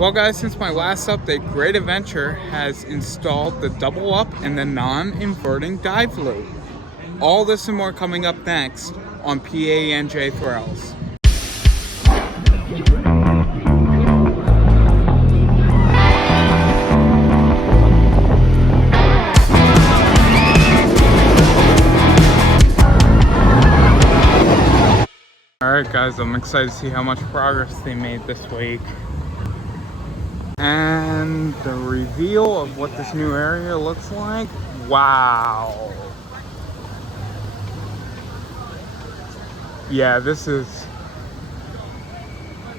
Well guys, since my last update, Great Adventure has installed the double up and the non-inverting dive loop. All this and more coming up next on PANJ Thrills. Alright guys, I'm excited to see how much progress they made this week. And the reveal of what this new area looks like. Wow. Yeah, this is...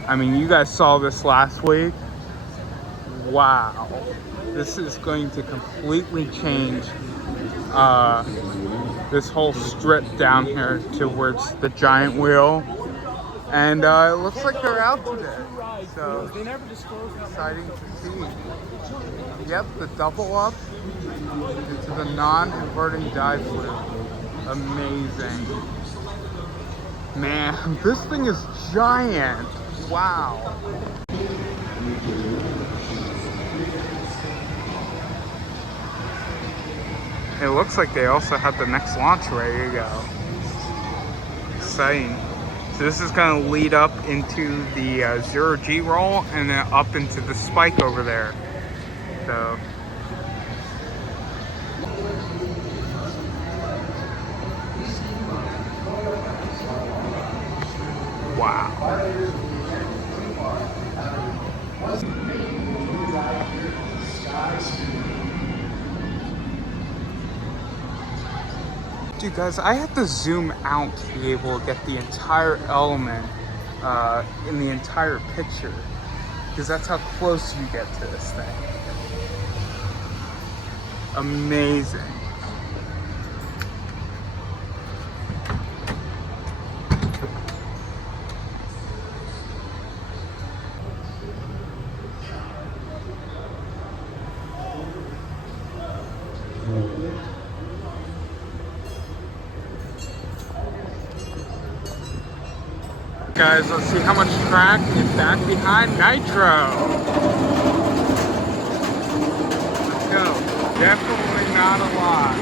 I mean, you guys saw this last week. Wow. This is going to completely change this whole strip down here towards the giant wheel. And it looks like they're out today. So, exciting to see. Yep, the double up into the non-inverting dive loop. Amazing. Man, this thing is giant. Wow. It looks like they also have the next launch ready to go. Exciting. So this is going to lead up into the zero G roll and then up into the spike over there. So. Wow. Dude, guys, I have to zoom out to be able to get the entire element in the entire picture, because that's how close you get to this thing. Amazing. Guys, let's see how much track is back behind Nitro. Let's go. Definitely not a lot.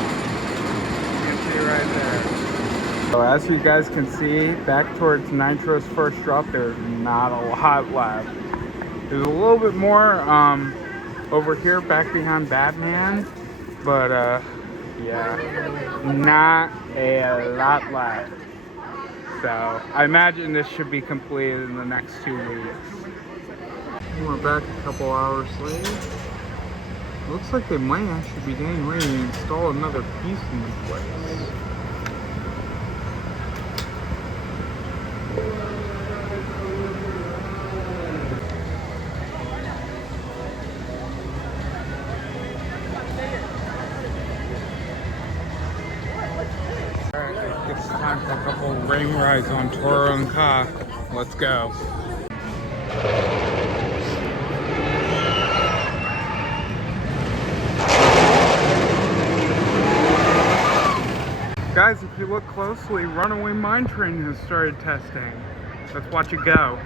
You can see right there. So as you guys can see, back towards Nitro's first drop, there's not a lot left. There's a little bit more over here back behind Batman, but yeah, not a lot left. So I imagine this should be completed in the next 2 weeks. We're back a couple hours later. Looks like they might actually be getting ready to install another piece in this place. It's time for a couple of rain rides on Toro and Ka. Let's go. Guys, if you look closely, Runaway Mine Train has started testing. Let's watch it go.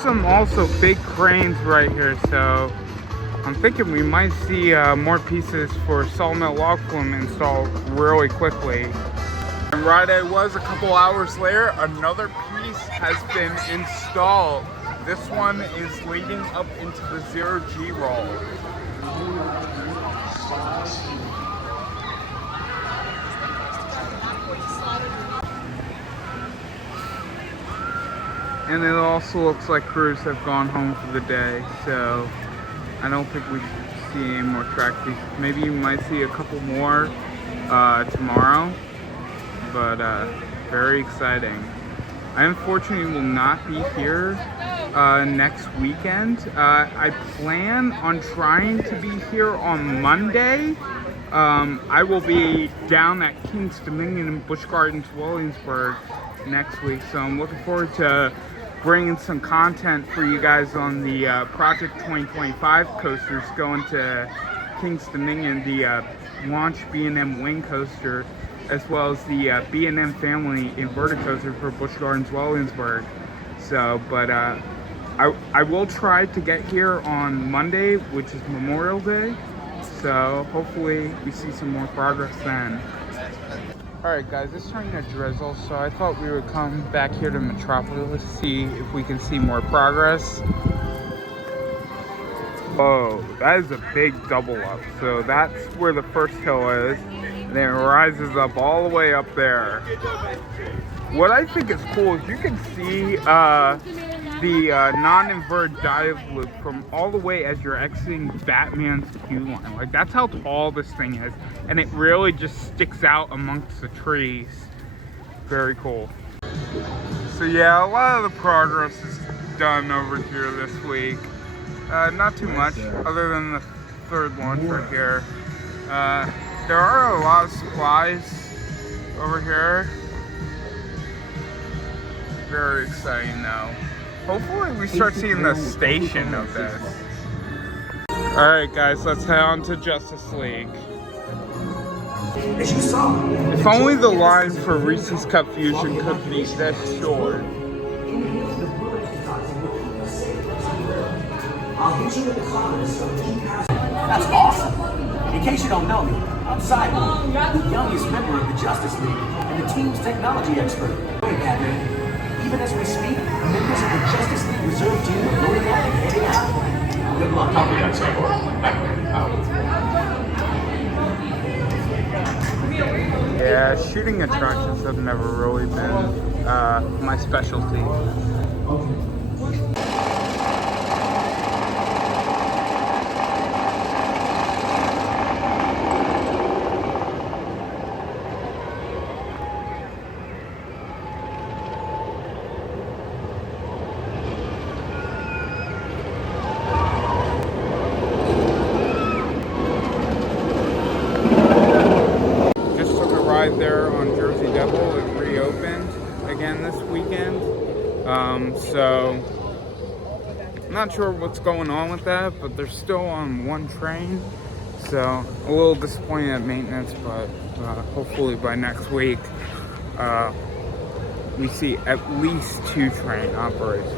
Some also big cranes right here, so I'm thinking we might see more pieces for sawmill log flume installed really quickly. And right it was a couple hours later, another piece has been installed. This one is leading up into the zero G roll. And it also looks like crews have gone home for the day, so I don't think we see any more track pieces. Maybe you might see a couple more tomorrow, but very exciting. I unfortunately will not be here next weekend. I plan on trying to be here on Monday. I will be down at King's Dominion in Busch Gardens, Williamsburg next week. So I'm looking forward to bringing some content for you guys on the Project 2025 coasters going to King's Dominion, the launch B&M Wing coaster, as well as the B&M Family inverted coaster for Busch Gardens Williamsburg. So, but I will try to get here on Monday, which is Memorial Day. So hopefully we see some more progress then. Alright guys, it's starting to drizzle, so I thought we would come back here to Metropolis, see if we can see more progress. Whoa, that is a big double up. So that's where the first hill is, and then it rises up all the way up there. What I think is cool is you can see the non-inverted dive loop from all the way as you're exiting Batman's queue line. Like, that's how tall this thing is, and it really just sticks out amongst the trees. Very cool. So yeah, a lot of the progress is done over here this week. Not too much, other than the third launch right here. There are a lot of supplies over here. Very exciting though. Hopefully we start seeing the station of this. Alright guys, let's head on to Justice League. If only the line for Reese's Cup Fusion could be this short. That's awesome. In case you don't know me, I'm Cyborg, the youngest member of the Justice League and the team's technology expert. Even as we speak, members of the Justice League Reserve team are loading up and heading out. Good luck. Copy that, Cyborg. Yeah, shooting attractions have never really been my specialty. There on Jersey Devil, it reopened again this weekend, so I'm not sure what's going on with that, but they're still on one train, so a little disappointed at maintenance, but hopefully by next week we see at least 2 train operations.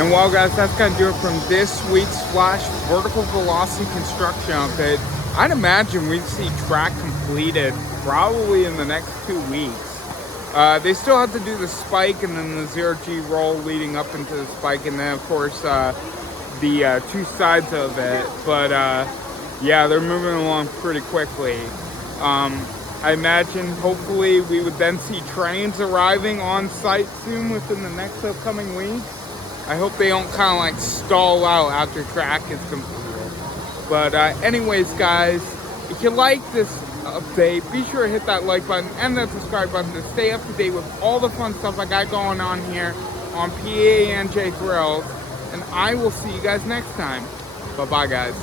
And well guys, that's gonna do it from this week's Flash Vertical Velocity Construction update. I'd imagine we'd see track completed probably in the next 2 weeks. They still have to do the spike and then the 0G roll leading up into the spike, and then of course the 2 sides of it. But yeah, they're moving along pretty quickly. I imagine hopefully we would then see trains arriving on site soon within the next upcoming week. I hope they don't kind of like stall out after track is completed. But anyways guys, if you like this update, be sure to hit that like button and that subscribe button to stay up to date with all the fun stuff I got going on here on PA&J Thrills. And I will see you guys next time. Bye bye guys.